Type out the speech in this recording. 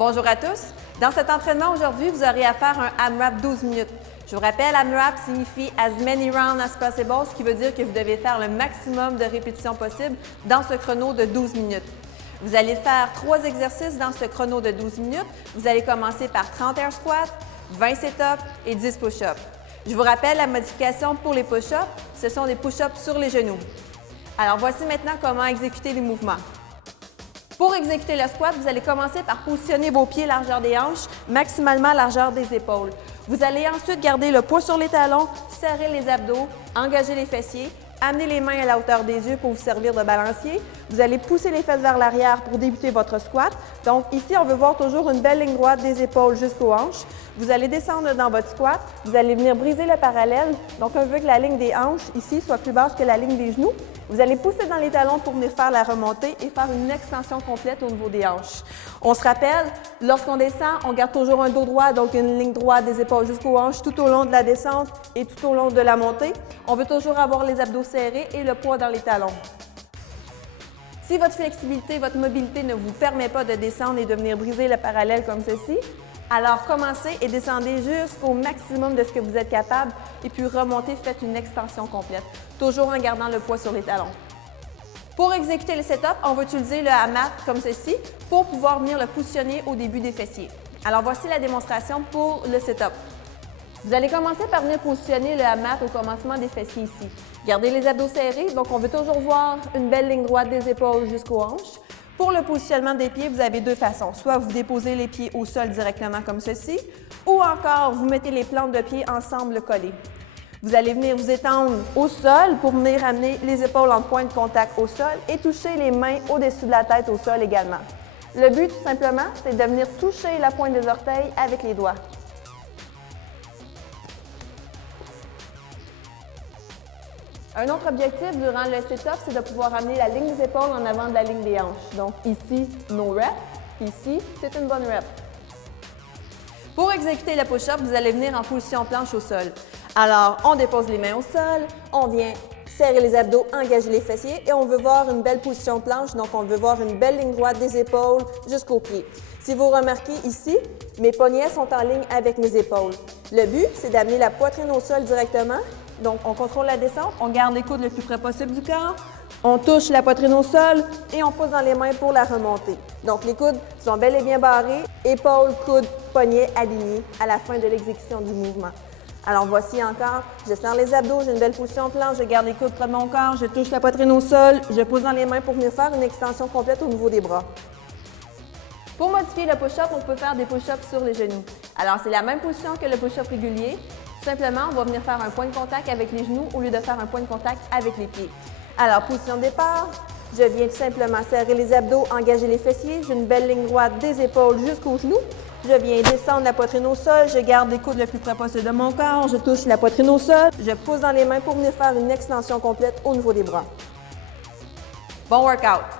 Bonjour à tous! Dans cet entraînement aujourd'hui, vous aurez à faire un AMRAP 12 minutes. Je vous rappelle, AMRAP signifie As Many Rounds as Possible, ce qui veut dire que vous devez faire le maximum de répétitions possibles dans ce chrono de 12 minutes. Vous allez faire 3 exercices dans ce chrono de 12 minutes. Vous allez commencer par 30 air squats, 20 sit-ups et 10 push-ups. Je vous rappelle la modification pour les push-ups, ce sont des push-ups sur les genoux. Alors voici maintenant comment exécuter les mouvements. Pour exécuter le squat, vous allez commencer par positionner vos pieds largeur des hanches, maximalement largeur des épaules. Vous allez ensuite garder le poids sur les talons, serrer les abdos, engager les fessiers, amener les mains à la hauteur des yeux pour vous servir de balancier. Vous allez pousser les fesses vers l'arrière pour débuter votre squat. Donc ici, on veut voir toujours une belle ligne droite des épaules jusqu'aux hanches. Vous allez descendre dans votre squat. Vous allez venir briser le parallèle. Donc on veut que la ligne des hanches ici soit plus basse que la ligne des genoux. Vous allez pousser dans les talons pour venir faire la remontée et faire une extension complète au niveau des hanches. On se rappelle, lorsqu'on descend, on garde toujours un dos droit, donc une ligne droite des épaules jusqu'aux hanches tout au long de la descente et tout au long de la montée. On veut toujours avoir les abdos serrés et le poids dans les talons. Si votre flexibilité, votre mobilité ne vous permet pas de descendre et de venir briser le parallèle comme ceci, alors commencez et descendez jusqu'au maximum de ce que vous êtes capable et puis remontez, faites une extension complète, toujours en gardant le poids sur les talons. Pour exécuter le setup, on va utiliser le hamate comme ceci pour pouvoir venir le positionner au début des fessiers. Alors voici la démonstration pour le setup. Vous allez commencer par venir positionner le hamate au commencement des fessiers ici. Gardez les abdos serrés, donc on veut toujours voir une belle ligne droite des épaules jusqu'aux hanches. Pour le positionnement des pieds, vous avez deux façons. Soit vous déposez les pieds au sol directement comme ceci, ou encore vous mettez les plantes de pied ensemble collées. Vous allez venir vous étendre au sol pour venir amener les épaules en point de contact au sol et toucher les mains au-dessus de la tête au sol également. Le but, tout simplement, c'est de venir toucher la pointe des orteils avec les doigts. Un autre objectif durant le sit-up, c'est de pouvoir amener la ligne des épaules en avant de la ligne des hanches. Donc ici, no rep. Ici, c'est une bonne rep. Pour exécuter le push-up, vous allez venir en position planche au sol. Alors, on dépose les mains au sol, on vient serrer les abdos, engager les fessiers et on veut voir une belle position planche. Donc, on veut voir une belle ligne droite des épaules jusqu'aux pieds. Si vous remarquez ici, mes poignets sont en ligne avec mes épaules. Le but, c'est d'amener la poitrine au sol directement. Donc, on contrôle la descente, on garde les coudes le plus près possible du corps, on touche la poitrine au sol et on pose dans les mains pour la remontée. Donc, les coudes sont bel et bien barrés, épaules, coudes, poignets alignés à la fin de l'exécution du mouvement. Alors, voici encore, je serre les abdos, j'ai une belle position planche, je garde les coudes près de mon corps, je touche la poitrine au sol, je pose dans les mains pour venir faire une extension complète au niveau des bras. Pour modifier le push-up, on peut faire des push-ups sur les genoux. Alors, c'est la même position que le push-up régulier. Simplement, on va venir faire un point de contact avec les genoux au lieu de faire un point de contact avec les pieds. Alors, position de départ, je viens tout simplement serrer les abdos, engager les fessiers. J'ai une belle ligne droite des épaules jusqu'aux genoux. Je viens descendre la poitrine au sol, je garde les coudes le plus près possible de mon corps, je touche la poitrine au sol, je pose dans les mains pour venir faire une extension complète au niveau des bras. Bon workout!